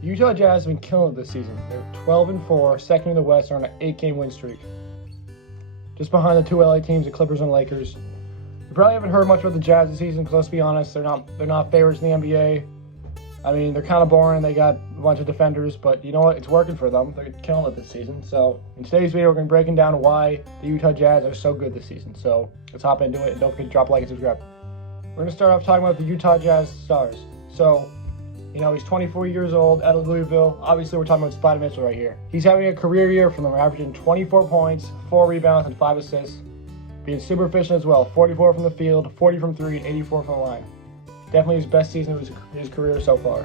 The Utah Jazz have been killing it this season. They're 12-4, second in the West, are on an 8-game win streak. Just behind the two LA teams, the Clippers and Lakers. You probably haven't heard much about the Jazz this season, because let's be honest, they're not favorites in the NBA. I mean, they're kind of boring. They got a bunch of defenders, but you know what? It's working for them. They're killing it this season. So in today's video, we're going to be breaking down why the Utah Jazz are so good this season. So let's hop into it, and don't forget to drop a like and subscribe. We're going to start off talking about the Utah Jazz stars. So, you know, he's 24 years old, out of Louisville. Obviously, we're talking about Spida Mitchell right here. He's having a career year for them, averaging 24 points, 4 rebounds, and 5 assists. Being super efficient as well, 44 from the field, 40 from 3, and 84 from the line. Definitely his best season of his career so far.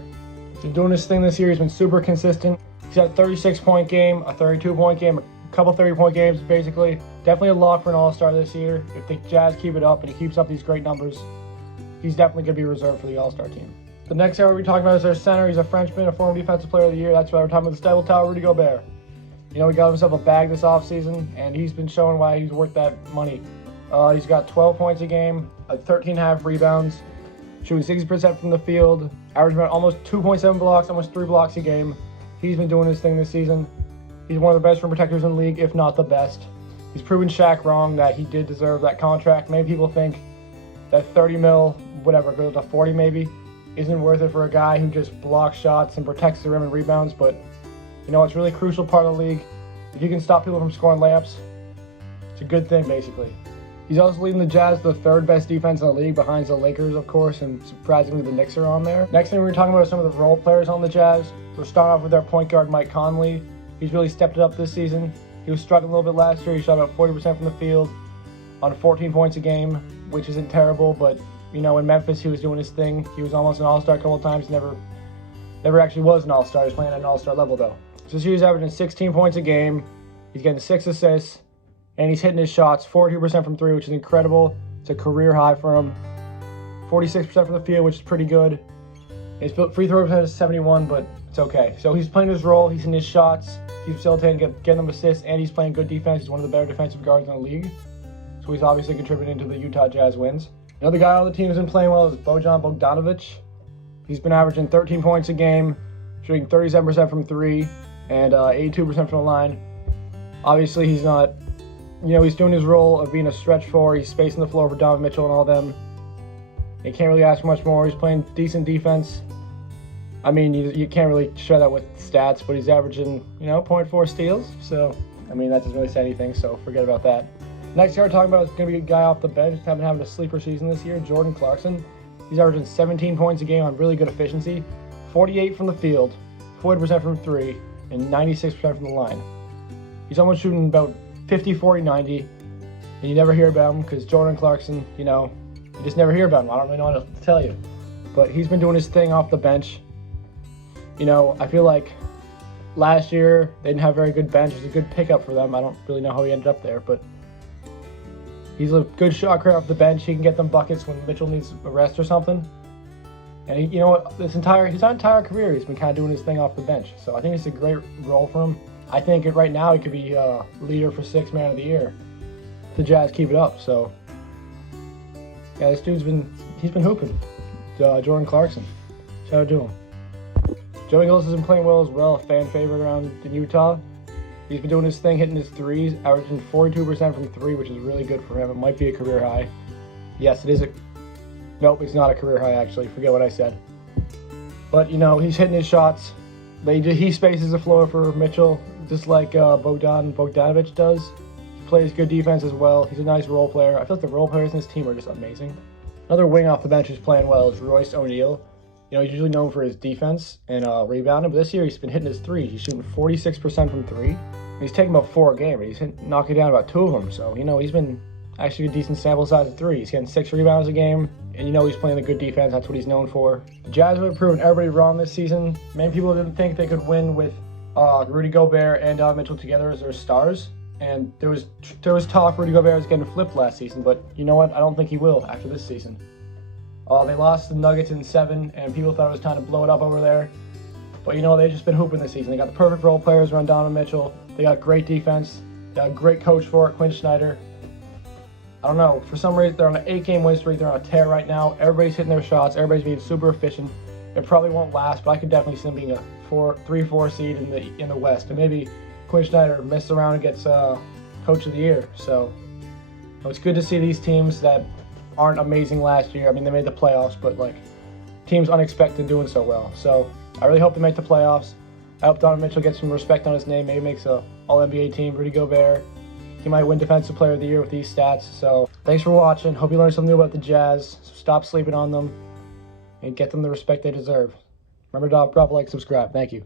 He's been doing his thing this year. He's been super consistent. He's had a 36-point game, a 32-point game, a couple 30-point games, basically. Definitely a lock for an all-star this year. If the Jazz keep it up and he keeps up these great numbers, he's definitely going to be reserved for the all-star team. The next guy we're talking about is their center. He's a Frenchman, a former defensive player of the year. That's why we're talking about the Stable Tower, Rudy Gobert. You know, he got himself a bag this offseason, and he's been showing why he's worth that money. He's got 12 points a game, 13.5 rebounds, shooting 60% from the field, averaging about almost 2.7 blocks, almost 3 blocks a game. He's been doing his thing this season. He's one of the best rim protectors in the league, if not the best. He's proven Shaq wrong that he did deserve that contract. Many people think that 30 mil, whatever, goes to 40 maybe, isn't worth it for a guy who just blocks shots and protects the rim and rebounds. But, you know, it's a really crucial part of the league. If you can stop people from scoring layups, it's a good thing, basically. He's also leading the Jazz to the third best defense in the league, behind the Lakers, of course, and surprisingly the Knicks are on there. Next thing we're talking about are some of the role players on the Jazz. We're starting off with their point guard, Mike Conley. He's really stepped it up this season. He was struggling a little bit last year. He shot about 40% from the field on 14 points a game, which isn't terrible, but, you know, in Memphis, he was doing his thing. He was almost an all-star a couple of times. Never actually was an all-star. He was playing at an all-star level, though. So this year he's averaging 16 points a game. He's getting 6 assists. And he's hitting his shots 42% from 3, which is incredible. It's a career high for him. 46% from the field, which is pretty good. His free throw percentage is 71, but it's okay. So he's playing his role. He's hitting his shots. He's facilitating, getting them assists, and he's playing good defense. He's one of the better defensive guards in the league. So he's obviously contributing to the Utah Jazz wins. Another guy on the team who's been playing well is Bojan Bogdanovic. He's been averaging 13 points a game, shooting 37% from 3, and 82% from the line. Obviously, he's not... You know, he's doing his role of being a stretch four. He's spacing the floor for Donovan Mitchell and all them. You can't really ask for much more. He's playing decent defense. I mean, you can't really show that with stats, but he's averaging, you know, 0.4 steals. So, I mean, that doesn't really say anything, so forget about that. Next guy we're talking about is going to be a guy off the bench who's having a sleeper season this year, Jordan Clarkson. He's averaging 17 points a game on really good efficiency, 48 from the field, 40% from 3, and 96% from the line. He's almost shooting about 50, 40, 90, and you never hear about him because Jordan Clarkson, you know, you just never hear about him. I don't really know what to tell you. But he's been doing his thing off the bench. You know, I feel like last year they didn't have a very good bench. It was a good pickup for them. I don't really know how he ended up there, but he's a good shot creator off the bench. He can get them buckets when Mitchell needs a rest or something. And he, you know what, his entire career, he's been kind of doing his thing off the bench. So I think it's a great role for him. I think right now he could be leader for 6th man of the year. The Jazz keep it up. So yeah, this dude's been hooping. Jordan Clarkson, shout out to him. Joe Ingles has been playing well as well, a fan favorite around in Utah. He's been doing his thing, hitting his threes, averaging 42% from 3, which is really good for him. It might be a career high. Yes, it is. Nope, it's not a career high actually. Forget what I said. But you know, he's hitting his shots. He spaces the floor for Mitchell, just like Bogdanovic does. He plays good defense as well. He's a nice role player. I feel like the role players in this team are just amazing. Another wing off the bench who's playing well is Royce O'Neal. You know, he's usually known for his defense and rebounding, but this year he's been hitting his threes. He's shooting 46% from 3. He's taking about 4 a game, but he's knocking down about 2 of them. So, you know, he's been actually a decent sample size of 3. He's getting 6 rebounds a game, and you know he's playing a good defense. That's what he's known for. The Jazz have proven everybody wrong this season. Many people didn't think they could win with Rudy Gobert and Donovan Mitchell together as their stars. And there was talk Rudy Gobert was getting flipped last season, but you know what? I don't think he will after this season. They lost the Nuggets in 7, and people thought it was time to blow it up over there. But you know, they've just been hooping this season. They got the perfect role players around Donovan Mitchell. They got great defense. They got a great coach for it, Quinn Snyder. I don't know, for some reason they're on an 8-game win streak. They're on a tear right now. Everybody's hitting their shots. Everybody's being super efficient. It probably won't last, but I could definitely see them being a 3-4 seed in the West, and maybe Quinn Snyder misses around and gets Coach of the Year. So it's good to see these teams that aren't amazing last year. I mean, they made the playoffs, but like teams unexpected doing so well. So I really hope they make the playoffs. I hope Donovan Mitchell gets some respect on his name. Maybe makes a All-NBA team. Rudy Gobert, he might win Defensive Player of the Year with these stats. So thanks for watching. Hope you learned something new about the Jazz. So stop sleeping on them and get them the respect they deserve. Remember to drop a like, subscribe. Thank you.